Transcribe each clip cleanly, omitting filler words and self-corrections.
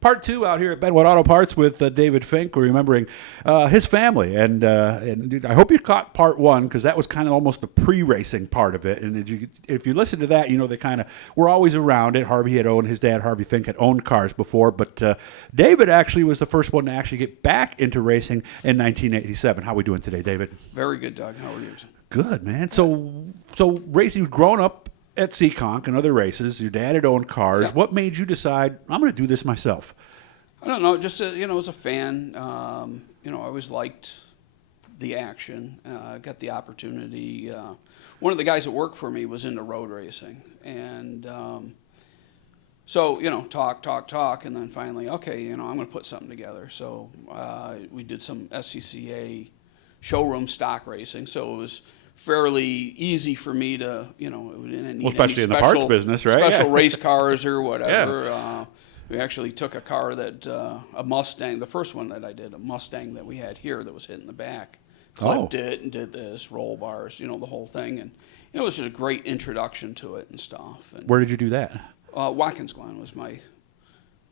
Part 2 out here at Benwood Auto Parts with David Fink. We're remembering his family. And I hope you caught part 1 because that was kind of almost the pre-racing part of it. And if you listen to that, they kind of were always around it. His dad, Harvey Fink, had owned cars before. But David actually was the first one to actually get back into racing in 1987. How are we doing today, David? Very good, Doug. How are you? Good, man. So racing, you'd grown up at Seekonk and other races. Your dad had owned cars. Yeah. What made you decide, I'm going to do this myself? I don't know. Just as a fan, I always liked the action. Got the opportunity. One of the guys that worked for me was into road racing, and so talk, and then finally, okay, I'm going to put something together. So we did some SCCA showroom stock racing. So it was fairly easy for me to, especially in the parts business, right? Special race cars or whatever. Yeah. We actually took a car that, a Mustang, the first one that I did, a Mustang that we had here that was hit in the back, clipped it and did this, roll bars, the whole thing. And it was just a great introduction to it and stuff. And, where did you do that? Watkins Glen was my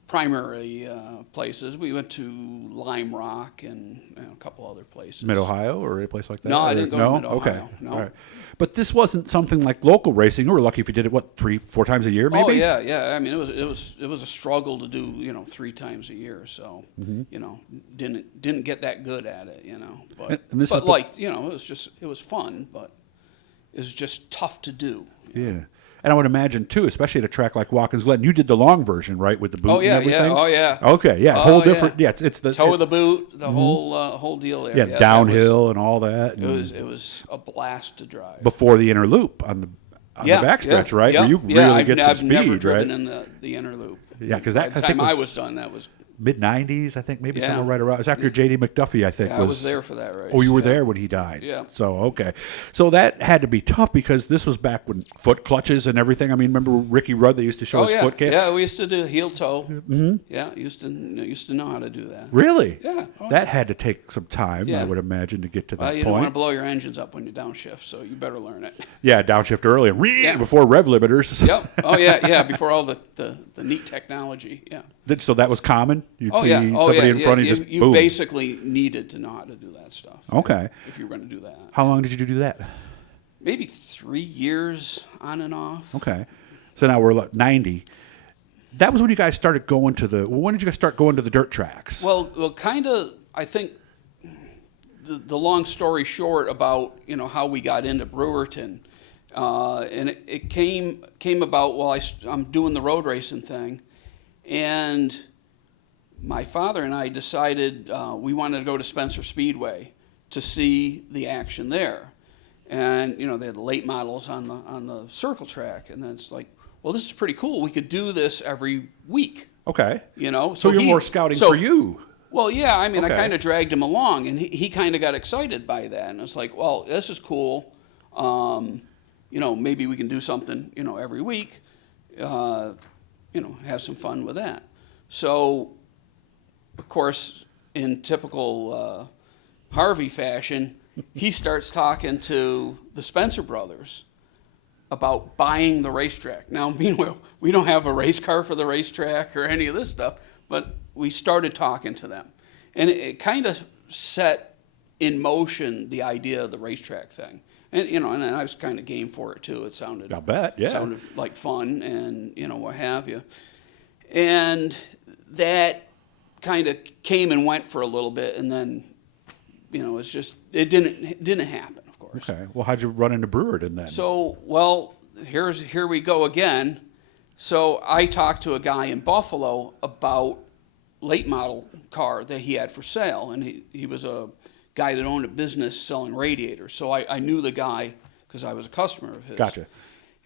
primary places. We went to Lime Rock and a couple other places. Mid-Ohio or a place like that? No, I didn't go to Mid-Ohio. Okay. No. All right. But this wasn't something like local racing. You were lucky if you did it, 3-4 times a year, maybe? Oh yeah. I mean, it was a struggle to do 3 times a year. So didn't get that good at it. But it was fun, but it was just tough to do. Yeah. And I would imagine, too, especially at a track like Watkins Glen, you did the long version, right, with the boot and everything? Oh, yeah. Okay, yeah, whole different, yeah, it's the... Toe of the boot, the whole deal there. Yeah, downhill and all that. It was a blast to drive. Before the inner loop on the backstretch, right? Yeah, where you really get some I've speed, never right? driven in the inner loop. Yeah, because by the time I was done, that was... mid-'90s, I think, maybe somewhere right around. It was after J.D. McDuffie, I think. I was there for that race. Oh, you were there when he died? Yeah. So, okay. So that had to be tough because this was back when foot clutches and everything. I mean, remember Ricky Rudd, they used to show his foot kit? Yeah, we used to do heel toe. Mm-hmm. Yeah, used to know how to do that. Really? Yeah. That had to take some time, I would imagine, to get to that point. You don't want to blow your engines up when you downshift, so you better learn it. Yeah, downshift early and before rev limiters. Yep. Oh, yeah, before all the neat technology, yeah. So that was common? You'd see somebody in front of you just you boom. Basically needed to know how to do that stuff. Okay. If you were going to do that. How long did you do that? Maybe 3 years on and off. Okay. So now we're 90. That was when you guys started going when did you guys start going to the dirt tracks? Well, kind of, I think the long story short about, how we got into Brewerton. And it came about while I'm doing the road racing thing. And my father and I decided we wanted to go to Spencer Speedway to see the action there. And, they had late models on the circle track. And then it's like, well, this is pretty cool. We could do this every week. Okay. So you're more scouting for you. Well, yeah. I mean, I kind of dragged him along, and he kind of got excited by that. And it's like, well, this is cool. Maybe we can do something, every week. Have some fun with that. So, of course, in typical Harvey fashion, he starts talking to the Spencer brothers about buying the racetrack. Now, meanwhile, we don't have a race car for the racetrack or any of this stuff, but we started talking to them. And it kind of set in motion the idea of the racetrack thing. And, and I was kind of game for it, too. It sounded... I'll bet, yeah. Sounded like fun and, what have you. And that kind of came and went for a little bit, and then, it's just... It didn't happen, of course. Okay. Well, how'd you run into Brewerton then? So, well, here we go again. So I talked to a guy in Buffalo about late model car that he had for sale, and he was a guy that owned a business selling radiators. So I knew the guy because I was a customer of his. Gotcha.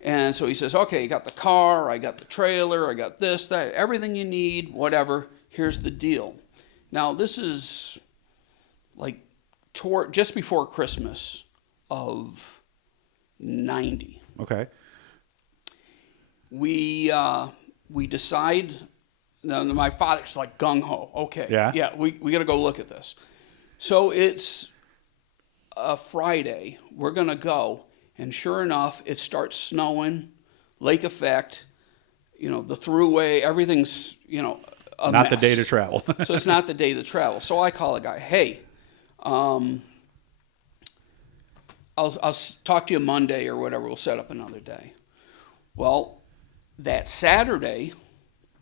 And so he says, okay, you got the car, I got the trailer, I got this, that, everything you need, whatever, here's the deal. Now, this is like just before Christmas of 90. Okay. We decide, now my father's like gung-ho, okay, yeah, we got to go look at this. So it's a Friday, we're going to go, and sure enough, it starts snowing, lake effect, the throughway, everything's, Not the mess. day to travel. So it's not the day to travel. So I call a guy, hey, I'll talk to you Monday or whatever. We'll set up another day. Well, that Saturday,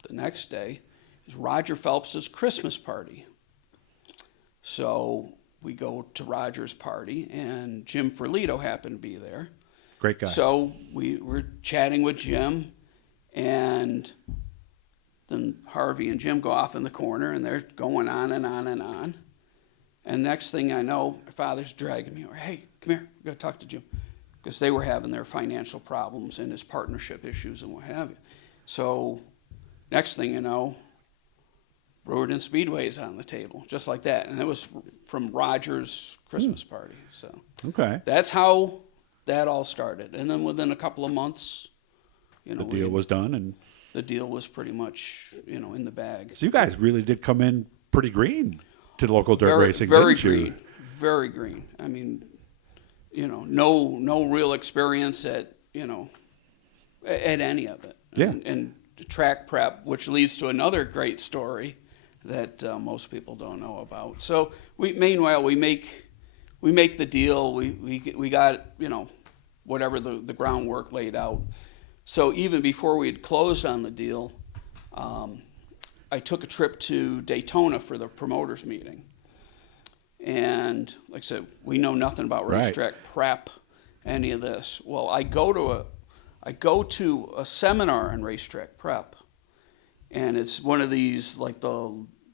the next day, is Roger Phelps's Christmas party. So we go to Roger's party, and Jim Ferlito happened to be there. Great guy. So we were chatting with Jim, and then Harvey and Jim go off in the corner, and they're going on and on and on. And next thing I know, my father's dragging me over. Hey, come here, we got to talk to Jim. Because they were having their financial problems and his partnership issues and what have you. So next thing you know, Brewerton Speedway is on the table, just like that. And it was from Roger's Christmas party. So Okay. that's how that all started. And then within a couple of months, The deal was done, and the deal was pretty much, in the bag. so you guys really did come in pretty green to local dirt racing, very didn't you? green, very green. I mean, no real experience at any of it. Yeah. And track prep, which leads to another great story that most people don't know about. So meanwhile we make the deal. We got whatever the groundwork laid out. So even before we had closed on the deal, I took a trip to Daytona for the promoters meeting. And like I said, we know nothing about racetrack prep, any of this. Well, I go to a seminar on racetrack prep, and it's one of these like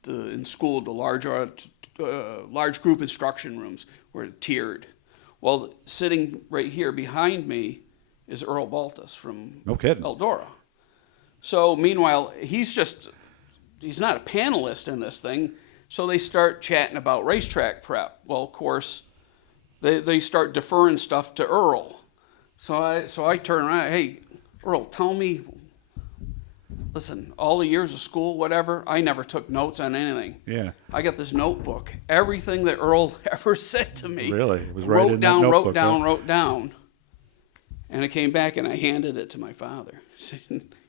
in school the large group instruction rooms where it's tiered. Well, sitting right here behind me is Earl Baltus from No kidding. Eldora. So meanwhile, he's not a panelist in this thing. So they start chatting about racetrack prep. Well, of course, they start deferring stuff to Earl. So I turn around, hey, Earl, tell me, listen, all the years of school, whatever, I never took notes on anything. Yeah. I got this notebook. Everything that Earl ever said to me, Really? It was right in that notebook, wrote down. And I came back and I handed it to my father. I said,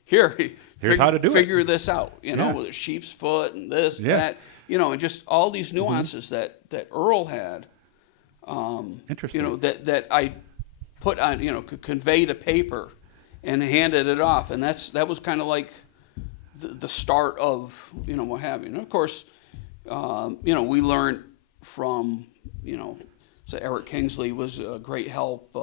here's how to do it. Figure this out, Yeah. with a sheep's foot and this, Yeah. that, and just all these nuances that Earl had, Interesting. that I put on, could convey to paper and handed it off. And that was kind of like the start of, what have you. And of course, we learned from, so Eric Kingsley was a great help,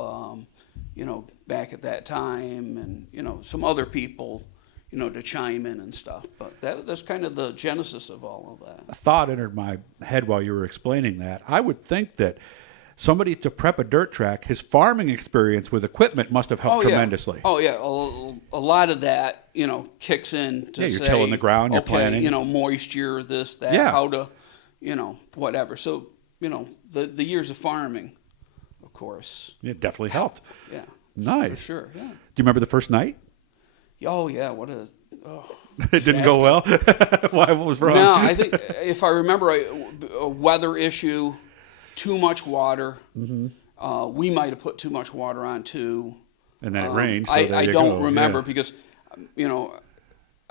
back at that time, and, some other people, to chime in and stuff. But that's kind of the genesis of all of that. A thought entered my head while you were explaining that. I would think that somebody to prep a dirt track, his farming experience with equipment must have helped tremendously. Oh, yeah. A lot of that, kicks in to You're say, tilling the ground, you're planning. Moisture, this, that, Yeah. how to, whatever. So, the years of farming, of course. It definitely helped. Yeah. Nice. For sure, yeah. Do you remember the first night? Oh, yeah. It didn't go well? Why? What was wrong? No, I think if I remember a weather issue, too much water. Mm-hmm. We might have put too much water on too. And then it rained. So there I you don't go. remember Yeah. because,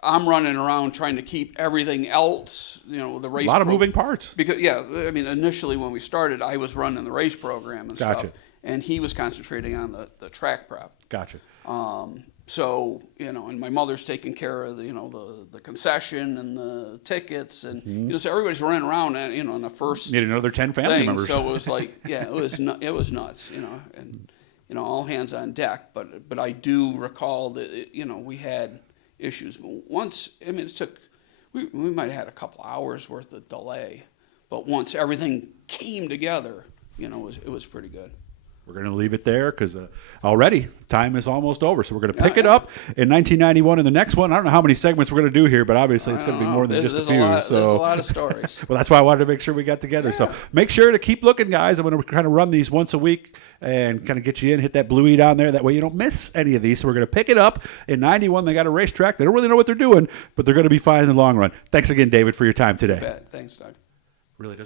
I'm running around trying to keep everything else, the race. A lot of moving parts. Because initially when we started, I was running the race program and Gotcha. stuff, and he was concentrating on the track prep. Gotcha. So, and my mother's taking care of the concession and the tickets, and so everybody's running around and in the first Need another 10 family thing. members. So it was like, it was nuts, and all hands on deck. But I do recall that we had issues. Once, it took we might have had a couple hours worth of delay, but once everything came together, it was pretty good. We're going to leave it there because already time is almost over. So we're going to pick it up in 1991 in the next one. I don't know how many segments we're going to do here, but obviously it's going to be more than just a few. There's a lot of stories. Well, that's why I wanted to make sure we got together. Yeah. So make sure to keep looking, guys. I'm going to kind of run these once a week and kind of get you in, hit that bluey down there. That way you don't miss any of these. So we're going to pick it up in 91. They got a racetrack. They don't really know what they're doing, but they're going to be fine in the long run. Thanks again, David, for your time today. Thanks, Doug. Really does.